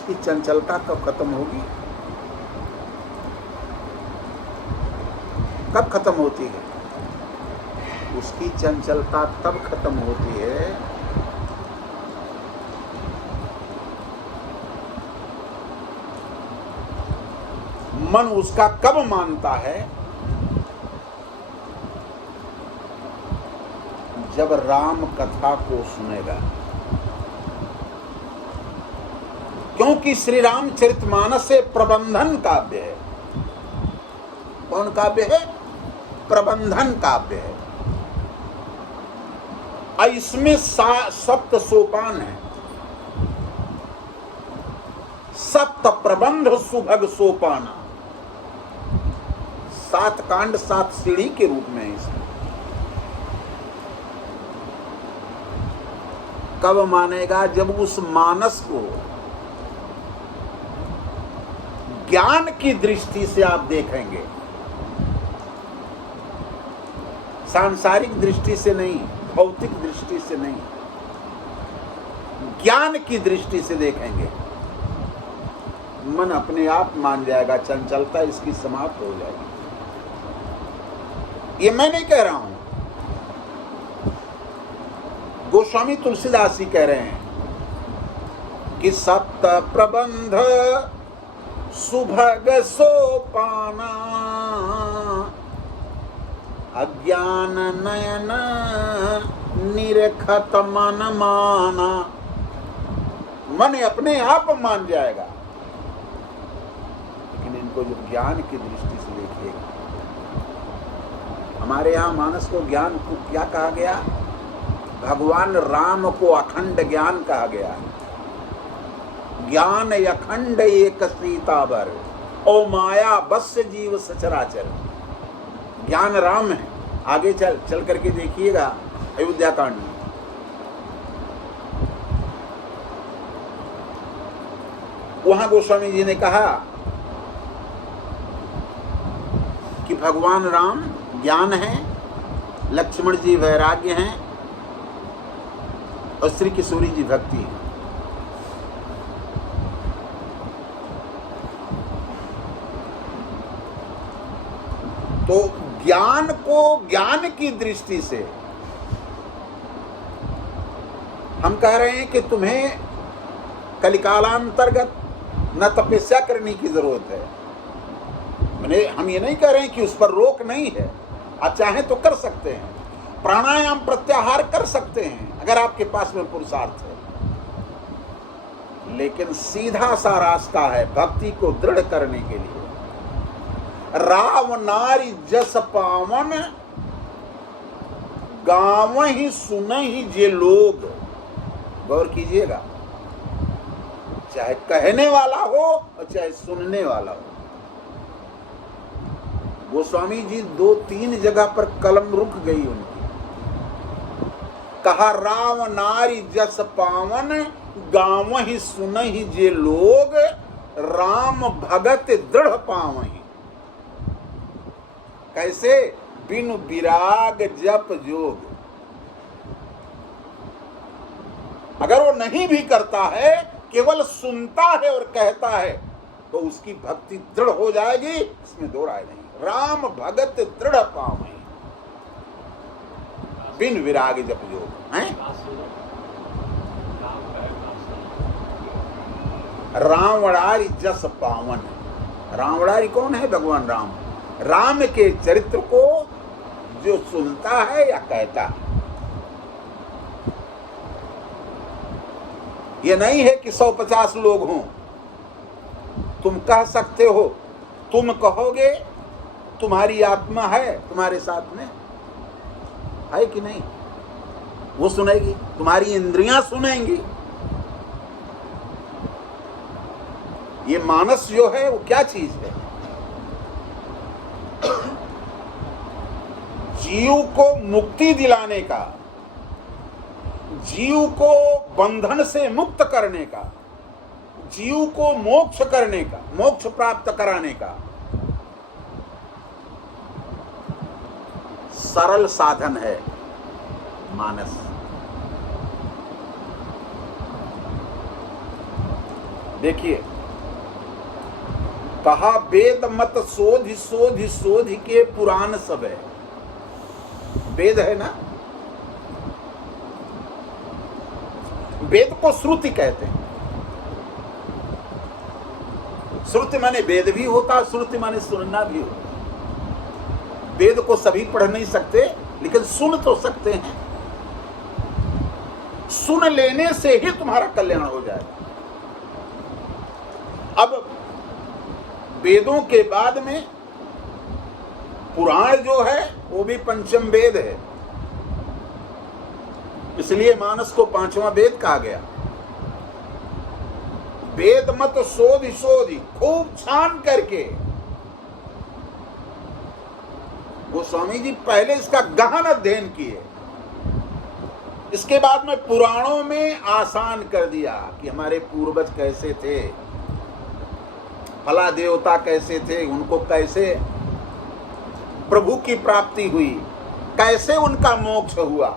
उसकी चंचलता कब खत्म होगी? कब खत्म होती है? उसकी चंचलता तब खत्म होती है मन उसका कब मानता है? जब राम कथा को सुनेगा। क्योंकि श्री रामचरितमानस से प्रबंधन काव्य है। कौन काव्य है? प्रबंधन काव्य है। इसमें 7 सोपान है। 7 प्रबंध सुभग सोपाना। 7 कांड 7 सीढ़ी के रूप में है इसमें। कब मानेगा? जब उस मानस को ज्ञान की दृष्टि से आप देखेंगे, सांसारिक दृष्टि से नहीं, भौतिक दृष्टि से नहीं, ज्ञान की दृष्टि से देखेंगे। मन अपने आप मान जाएगा, चंचलता इसकी समाप्त हो जाएगी। ये मैं नहीं कह रहा हूं, गोस्वामी तुलसीदास जी कह रहे हैं कि 7 प्रबंध सुभग सोपाना अज्ञान नयन निरखत मन माना। मन अपने आप मान जाएगा, लेकिन इनको जो ज्ञान की दृष्टि से देखिएगा। हमारे यहाँ मानस को ज्ञान को क्या कहा गया? भगवान राम को अखंड ज्ञान कहा गया है। ज्ञान अखंड एक सीतावर ओ माया बस जीव सचराचर। ज्ञान राम है। आगे चल करके देखिएगा अयोध्या कांड में। वहां गोस्वामी जी ने कहा कि भगवान राम ज्ञान है, लक्ष्मण जी वैराग्य हैं और श्री किशोरी जी भक्ति है। तो ज्ञान को ज्ञान की दृष्टि से हम कह रहे हैं कि तुम्हें कलिकालांतर्गत न तपस्या करने की जरूरत है। मैंने हम ये नहीं कह रहे हैं कि उस पर रोक नहीं है, आप चाहें तो कर सकते हैं, प्राणायाम प्रत्याहार कर सकते हैं अगर आपके पास में पुरुषार्थ है। लेकिन सीधा सा रास्ता है भक्ति को दृढ़ करने के लिए। राव नारी जस पावन गाँव ही सुन ही जे लोग। गौर कीजिएगा, चाहे कहने वाला हो और चाहे सुनने वाला हो। गोस्वामी जी 2-3 जगह पर कलम रुक गई उनकी। कहा राव नारी जस पावन गाँव ही सुन ही जे लोग राम भगत दृढ़ पावही। कैसे? बिनु विराग जप जोग। अगर वो नहीं भी करता है, केवल सुनता है और कहता है, तो उसकी भक्ति दृढ़ हो जाएगी, इसमें दो राय नहीं। राम भगत दृढ़ पावही बिन विराग जप जोग है। रावणारी जस पावन। रावणारी कौन है? भगवान राम। राम के चरित्र को जो सुनता है या कहता है। ये नहीं है कि 150 लोग हों, तुम कह सकते हो, तुम कहोगे, तुम्हारी आत्मा है तुम्हारे साथ में, है कि नहीं? वो सुनेगी, तुम्हारी इंद्रियां सुनेंगी। ये मानस जो है वो क्या चीज है? जीव को मुक्ति दिलाने का, जीव को बंधन से मुक्त करने का, जीव को मोक्ष करने का, मोक्ष प्राप्त कराने का सरल साधन है मानस। देखिए, कहा वेद मत शोध शोध शोध के पुराण सब है। वेद है ना, वेद को श्रुति कहते हैं। श्रुति माने वेद भी होता, श्रुति माने सुनना भी होता। वेद को सभी पढ़ नहीं सकते, लेकिन सुन तो सकते हैं। सुन लेने से ही तुम्हारा कल्याण हो जाएगा। अब वेदों के बाद में पुराण जो है वो भी पंचम वेद है, इसलिए मानस को पांचवा वेद कहा गया। वेद मत शोध शोध, खूब छान करके। गोस्वामी जी पहले इसका गहन अध्ययन किए, इसके बाद में पुराणों में आसान कर दिया कि हमारे पूर्वज कैसे थे, फला देवता कैसे थे, उनको कैसे प्रभु की प्राप्ति हुई, कैसे उनका मोक्ष हुआ,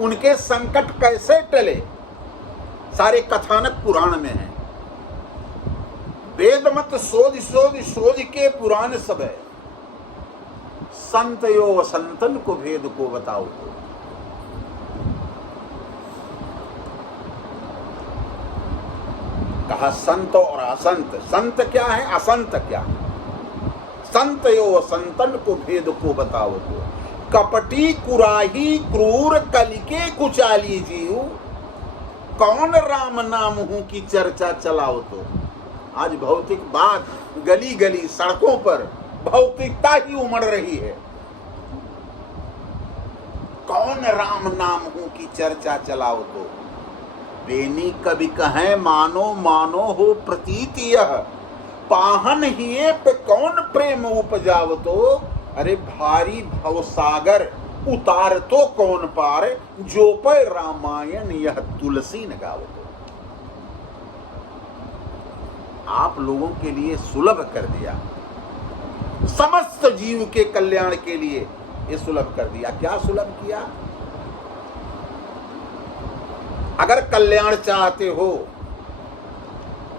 उनके संकट कैसे टले, सारे कथानक पुराण में है। वेद मत शोध शोध शोध के पुराण सब है। संत यो वसंतन को भेद को बताओ तो। कहा संत और असंत। संत क्या है, असंत क्या है? संत यो वसंतन को भेद को बताओ तो। कपटी कुराही क्रूर कलिके कुचाली जीव, कौन राम नाम हूं की चर्चा चलाओ तो। आज भौतिकवाद गली गली सड़कों पर भौतिकता ही उमड़ रही है। कौन राम नाम हूं की चर्चा चलाओ तो। बेनी कवि कहे मानो मानो हो प्रतीत यह, पाहन हिये पे कौन प्रेम उपजाव तो। अरे भारी भवसागर उतार तो कौन पार, जो पे रामायण यह तुलसी न गाव तो। आप लोगों के लिए सुलभ कर दिया, समस्त जीव के कल्याण के लिए ये सुलभ कर दिया। क्या सुलभ किया? अगर कल्याण चाहते हो,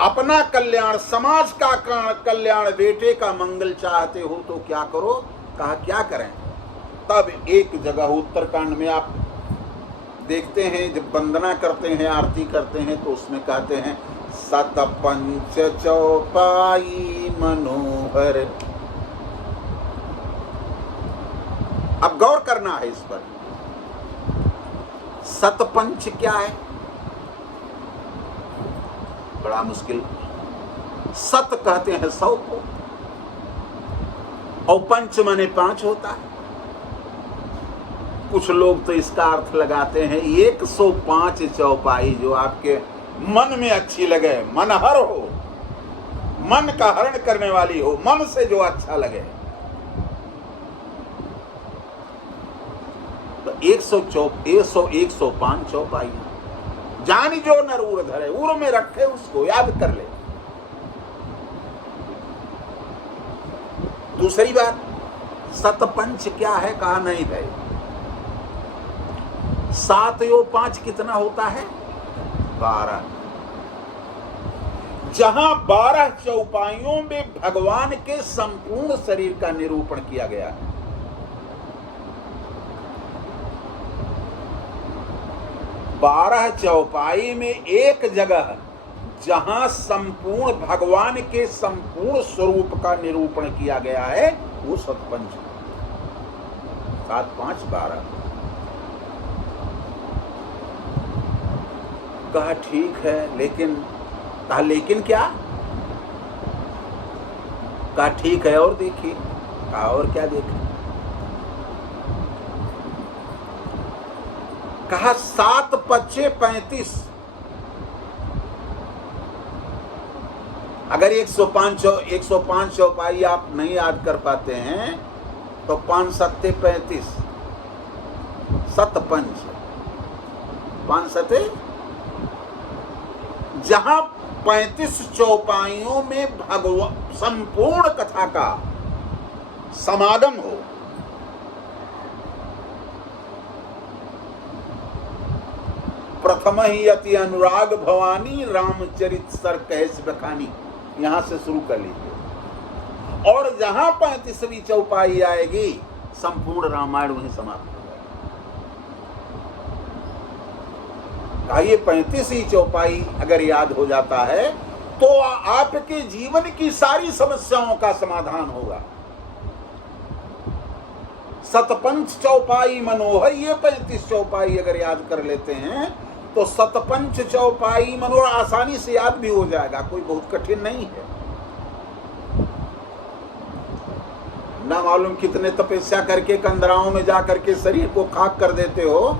अपना कल्याण, समाज का कल्याण, बेटे का मंगल चाहते हो तो क्या करो? कहा क्या करें? तब एक जगह उत्तराखंड में आप देखते हैं, जब वंदना करते हैं, आरती करते हैं, तो उसमें कहते हैं सत पंच चौपाई मनोहर। अब गौर करना है इस पर। सतपंच क्या है? बड़ा मुश्किल। सत कहते हैं 100 को, और पंच माने 5 होता है। कुछ लोग तो इसका अर्थ लगाते हैं 105 चौपाई, जो आपके मन में अच्छी लगे, मनहर हो, मन का हरण करने वाली हो, मन से जो अच्छा लगे। तो 105 चौपाई। जानी जो नर उर धरे, उर में रखे उसको याद कर ले। दूसरी बात, सतपंच क्या है? कहा नहीं भाई, 7 यो 5 कितना होता है? 12। जहां 12 चौपाइयों में भगवान के संपूर्ण शरीर का निरूपण किया गया है। बारह चौपाई में एक जगह जहां संपूर्ण भगवान के संपूर्ण स्वरूप का निरूपण किया गया है, वो सतपंच। 7, 5, 12। कहा ठीक है, लेकिन कहा लेकिन क्या? कहा ठीक है और देखिए। कहा और क्या देखें? कहा 7 पच्चे 35। अगर 105 चौपाई आप नहीं याद कर पाते हैं तो 5 सत्ते 35, सतपंच 5 सत्ते। जहां 35 चौपाइयों में भगवान संपूर्ण कथा का समागम हो, प्रथम ही अति अनुराग भवानी रामचरित सर कहस बखानी, यहां से शुरू कर लीजिए और जहां 35वीं चौपाई आएगी संपूर्ण रामायण वहीं समाप्त हो जाएगा। ये 35वीं चौपाई अगर याद हो जाता है तो आपके जीवन की सारी समस्याओं का समाधान होगा। सतपंच चौपाई मनोहर, ये 35 चौपाई अगर याद कर लेते हैं तो सतपंच चौपाई मनोहर आसानी से याद भी हो जाएगा, कोई बहुत कठिन नहीं है। ना मालूम कितने तपस्या करके कंदराओं में जा करके शरीर को खाक कर देते हो।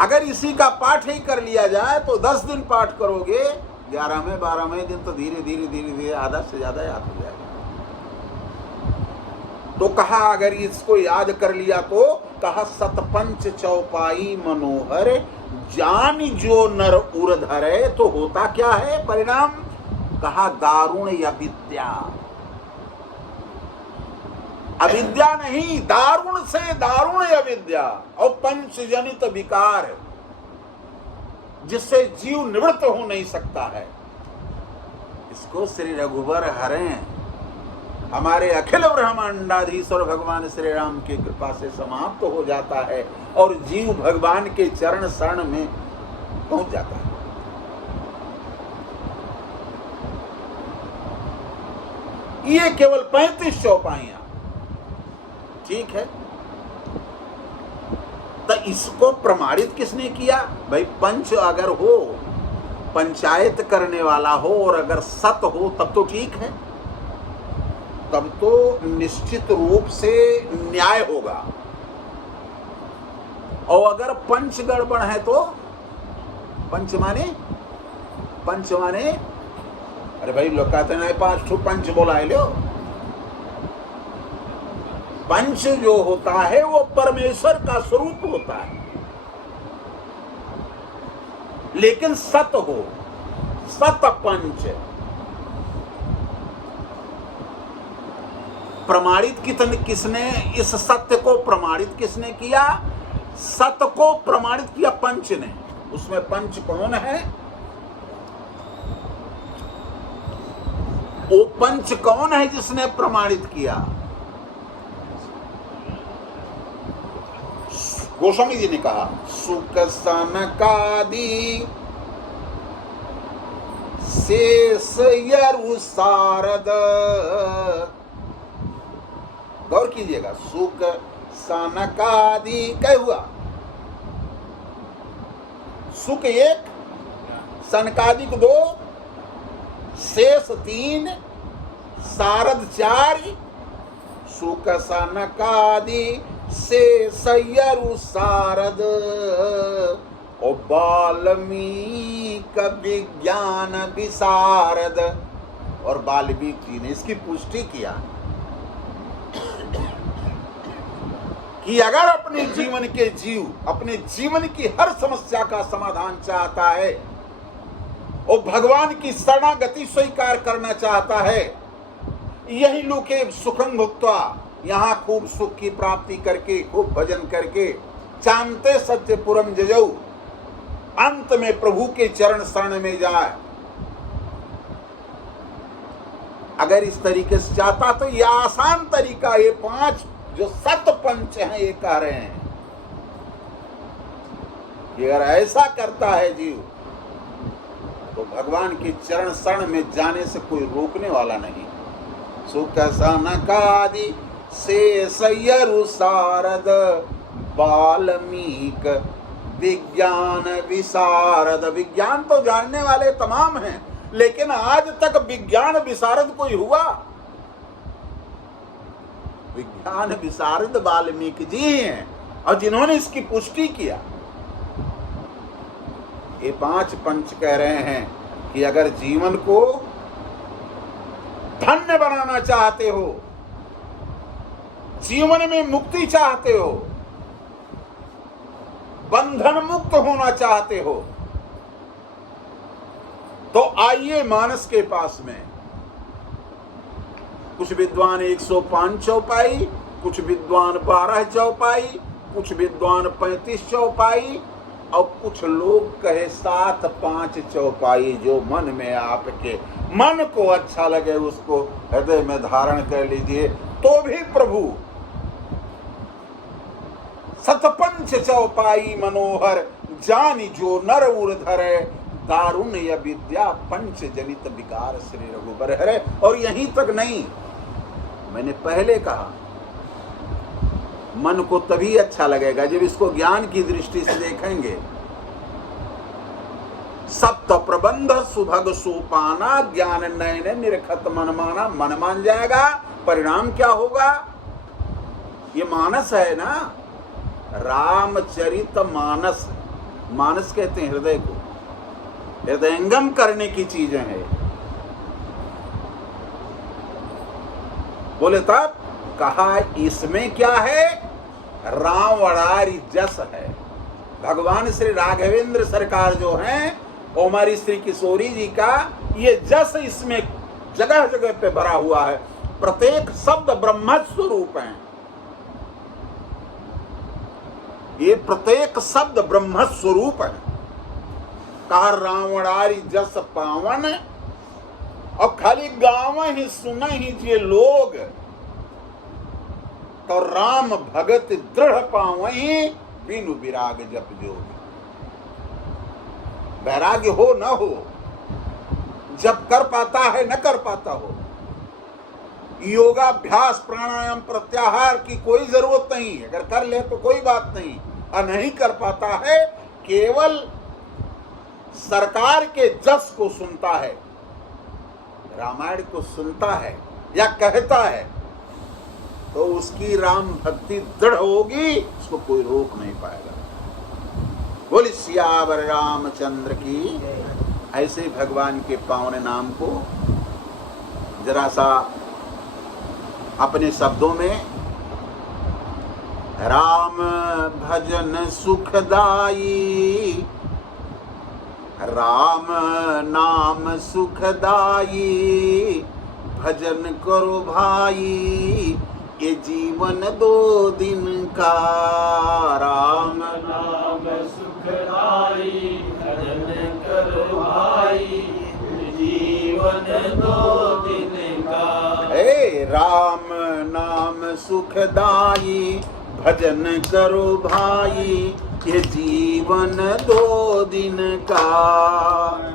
अगर इसी का पाठ ही कर लिया जाए तो 10 दिन पाठ करोगे, 11वें 12वें दिन तो धीरे धीरे धीरे धीरे आधा से ज्यादा याद हो जाएगा। तो कहा अगर इसको याद कर लिया तो कहा सतपंच चौपाई मनोहर जान जो नर उर धरे, तो होता क्या है परिणाम? कहा दारुण अविद्या, अविद्या नहीं, दारुण से दारुण अविद्या और पंचजनित विकार जिससे जीव निवृत्त हो नहीं सकता है। इसको श्री रघुवर हरें, हमारे अखिल ब्रह्मांडाधीश्वर भगवान श्री राम की कृपा से समाप्त हो जाता है और जीव भगवान के चरण शरण में पहुंच जाता है। ये केवल 35 चौपाइयां, ठीक है। तो इसको प्रमाणित किसने किया? भाई पंच अगर हो, पंचायत करने वाला हो और अगर सत हो तब तो ठीक है, तब तो निश्चित रूप से न्याय होगा। और अगर पंच गड़बड़ है तो पंच माने अरे भाई लोग कहते हैं 5 पंच बोला लो। पंच जो होता है वो परमेश्वर का स्वरूप होता है, लेकिन सत हो, सत पंच प्रमाणित किसने, इस सत्य को प्रमाणित किसने किया? सत्य को प्रमाणित किया पंच ने। उसमें पंच कौन है? वो पंच कौन है जिसने प्रमाणित किया? गोस्वामी जी ने कहा सुख सनकादि शेष यरु सारद। गौर कीजिएगा, सुख सनकादि क्या हुआ? सुख 1, सनकादिक 2, शेष 3, सारद 4। सुख सनकादि शेष यरु सारद और वाल्मीकि विज्ञान विशारद। और वाल्मीकि जी ने इसकी पुष्टि किया कि अगर अपने जीवन के जीव अपने जीवन की हर समस्या का समाधान चाहता है और भगवान की शरणागति स्वीकार करना चाहता है, यही लोके सुखं भुक्त्वा, यहाँ खूब सुख की प्राप्ति करके खूब भजन करके चांते सत्यपुरम जजऊ, अंत में प्रभु के चरण शरण में जाए। अगर इस तरीके से चाहता तो यह आसान तरीका, ये 5 जो सत पंच हैं ये कह रहे हैं कि अगर ऐसा करता है जीव तो भगवान के चरण शरण में जाने से कोई रोकने वाला नहीं। सुख सनकादि शेष यरु सारद वाल्मीकि विज्ञान विशारद। विज्ञान तो जानने वाले तमाम हैं, लेकिन आज तक विज्ञान विशारद कोई हुआ? विज्ञान विशारद वाल्मीकि जी हैं और जिन्होंने इसकी पुष्टि किया। ये 5 पंच कह रहे हैं कि अगर जीवन को धन्य बनाना चाहते हो, जीवन में मुक्ति चाहते हो, बंधन मुक्त होना चाहते हो, तो आइए मानस के पास में। कुछ विद्वान 105 चौपाई, कुछ विद्वान 12 चौपाई, कुछ विद्वान 35 चौपाई और कुछ लोग कहे 7-5 चौपाई। जो मन में आपके मन को अच्छा लगे उसको हृदय में धारण कर लीजिए। तो भी प्रभु 7-5 चौपाई मनोहर जानी जो नर उर धरे दारुण्य विद्या पंच जनित विकार श्री रघुबर हरे। और यहीं तक नहीं, मैंने पहले कहा मन को तभी अच्छा लगेगा जब इसको ज्ञान की दृष्टि से देखेंगे। सप्त प्रबंध सुभग सोपाना ज्ञान नयन निरखत मन माना। मन मान जाएगा, परिणाम क्या होगा? ये मानस है ना, रामचरित मानस। मानस कहते हैं हृदय को, हृदयंगम करने की चीजें हैं। बोले तब कहा इसमें क्या है? रावणारी जस है। भगवान श्री राघवेंद्र सरकार जो हैं, हमारी श्री किशोरी जी का ये जस इसमें जगह जगह पे भरा हुआ है। प्रत्येक शब्द ब्रह्म स्वरूप है। ये प्रत्येक शब्द ब्रह्म स्वरूप है। कहा रावणारी जस पावन, और खाली गाँव ही सुना ही जे लोग, तो राम भगत दृढ़ पावहीं बिनु विराग जप जोग। वैराग्य हो न हो, जब कर पाता है न कर पाता हो, योगाभ्यास प्राणायाम प्रत्याहार की कोई जरूरत नहीं। अगर कर ले तो कोई बात नहीं, और नहीं कर पाता है, केवल सरकार के जस को सुनता है, रामायण को सुनता है या कहता है, तो उसकी राम भक्ति दृढ़ होगी, उसको कोई रोक नहीं पाएगा। बोले सियावर रामचंद्र की। ऐसे भगवान के पावन नाम को जरा सा अपने शब्दों में, राम भजन सुखदाई, राम नाम सुखदाई, भजन करो भाई ये जीवन 2 दिन का। राम नाम सुखदाई, भजन करो भाई ये जीवन 2 दिन का। हे राम नाम सुखदाई, भजन करो भाई ये जीवन 2 दिन का।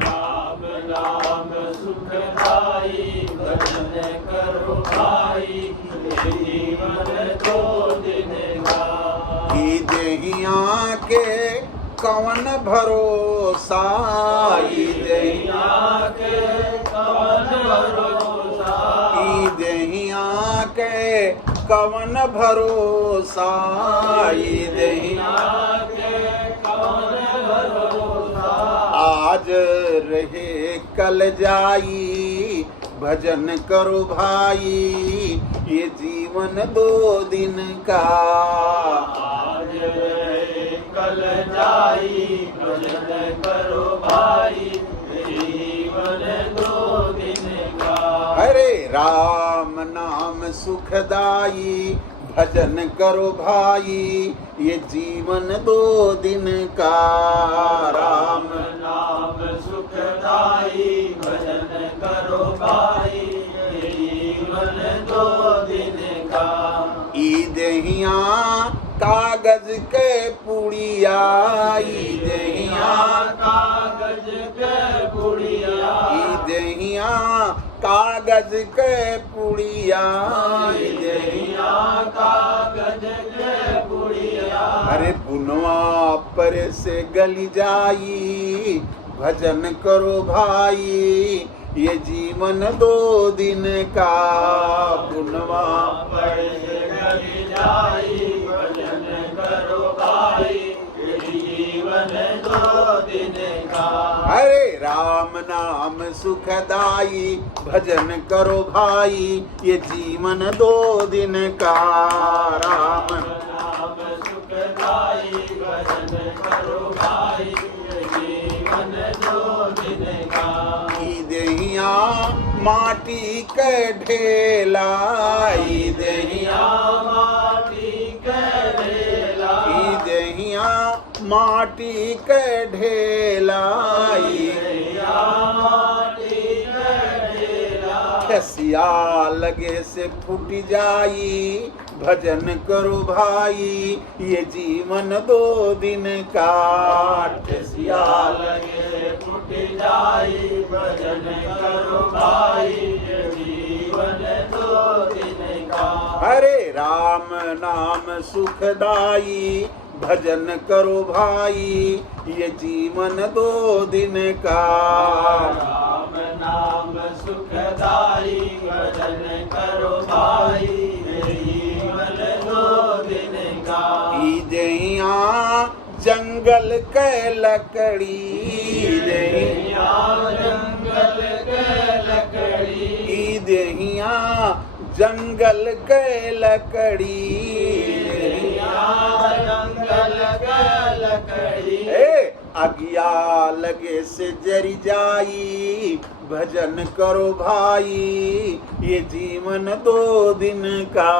राम नाम सुखदाई, भजन करो भाई ये जीवन 2 दिन का। ई देहिया के कवन भरोसा, ई देहिया के कवन भरोसा, ई देहिया के कवन भरोसा, ई देहिया के कवन भरोसा। आज रहे कल जाई, भजन करो भाई ये जीवन 2 दिन का। आज रहे कल जाई, भजन करो भाई ये जीवन 2 दिन का। हरे राम नाम सुखदाई, भजन करो भाई ये जीवन 2 दिन का। राम नाम सुखदाई, भजन करो भाई ये जीवन 2 दिन का। ई देहिया कागज के पुड़िया, ई देहिया कागज के पुड़िया, ई देहिया कागज के पुड़िया, ई देहिया कागज के पुड़िया। अरे बुनवा पर से गली जाई, भजन करो भाई ये जीवन 2 दिन का। बुनवा पर से गली जाई, भजन करो भाई ये जीवन 2 दिन का। हरे राम नाम सुखदाई, भजन करो भाई ये जीवन 2 दिन का। राम नाम सुखदाई, भजन करो भाई ये जीवन 2 दिन का। ई देहिया माटी के ढेला, ई देहिया माटी के ढेला, माटी के ढेलाई, ठसिया लगे से फूट जाई, भजन करो भाई ये जीवन 2 दिन का। ठसिया लगे फूट जाई, भजन करो भाई ये जीवन 2 दिन का। हरे राम नाम सुखदाई, भजन करो भाई ये जीवन 2 दिन का। राम नाम सुखदाई, भजन करो भाई ये जीवन 2 दिन का। जहिया जंगल के लकड़ी, जहिया जंगल के लकड़ी, जहिया जंगल के लकड़ी, जंगल के लकड़ी। अगिया लगे से जरी जाई, भजन करो भाई ये जीवन 2 दिन का।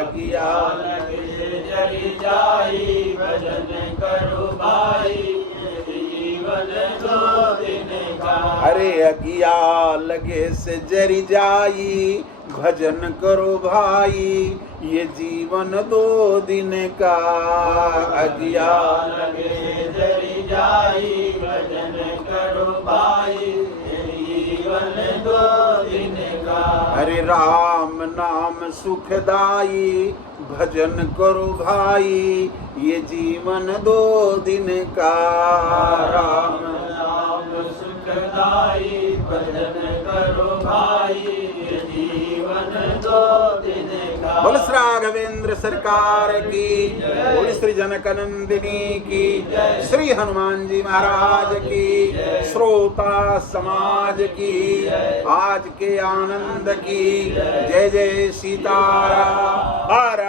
अगिया लगे जरी जाई, भजन करो भाई ये जीवन 2 दिन का। अरे अगिया लगे से जरी जाई, भजन करो भाई ये जीवन 2 दिन का। अगिया लगे जरी जाई, भजन करो भाई ये जीवन 2 दिन का। हरे राम नाम सुखदाई, भजन करो भाई ये जीवन 2 दिन का। राम नाम सुखदाई, भजन करो भाई ये जीवन 2 दिन का। बोल श्री राघवेंद्र सरकार की, बोल श्री जनकनंदिनी की, श्री हनुमान जी महाराज की, श्रोता समाज की, आज के आनंद की। जय जय सीताराम। हर